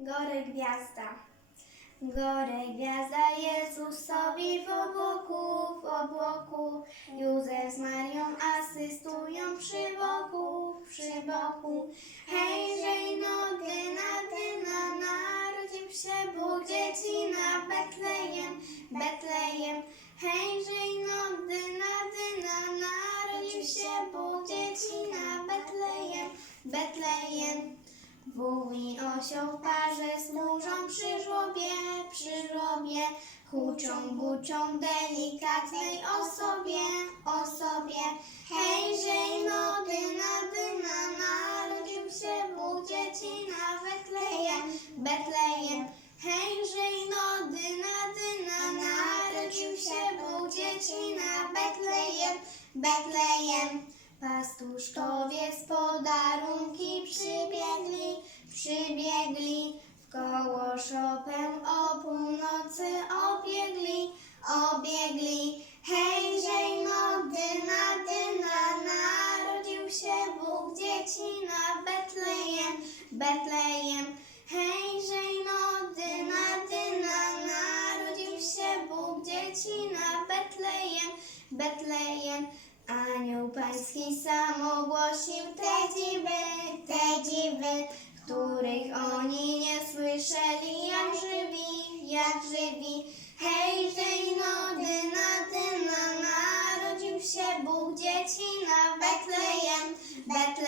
Gory gwiazda. Gory gwiazda Jezusowi w obłoku, w obłoku. Józef z Marią asystują przy boku, przy boku. Hejże no dyna, dyna, narodził się Bóg dzieci na Betlejem, Betlejem. Hejże no dyna, dyna, narodził się Bóg dzieci na Betlejem, Betlejem. I osioł parze służą przy żłobie, przy żłobie. Huczą, buczą delikatnej osobie, osobie. Hejże no dyna, dyna, narodził się Bóg dzieci na Betlejem, Betlejem. Hejże no dyna, dyna, narodził się Bóg dzieci na Betlejem, Betlejem. Pastuszkowie z szopę o północy obiegli, obiegli. Hejże no dyna, dyna, narodził się Bóg dzieci na Betlejem, Betlejem. Hejże no dyna, dyna, narodził się Bóg dzieci na Betlejem, Betlejem. Anioł pański sam ogłosił te dziwy, Bóg dzieci na Betlejem, Betlejem.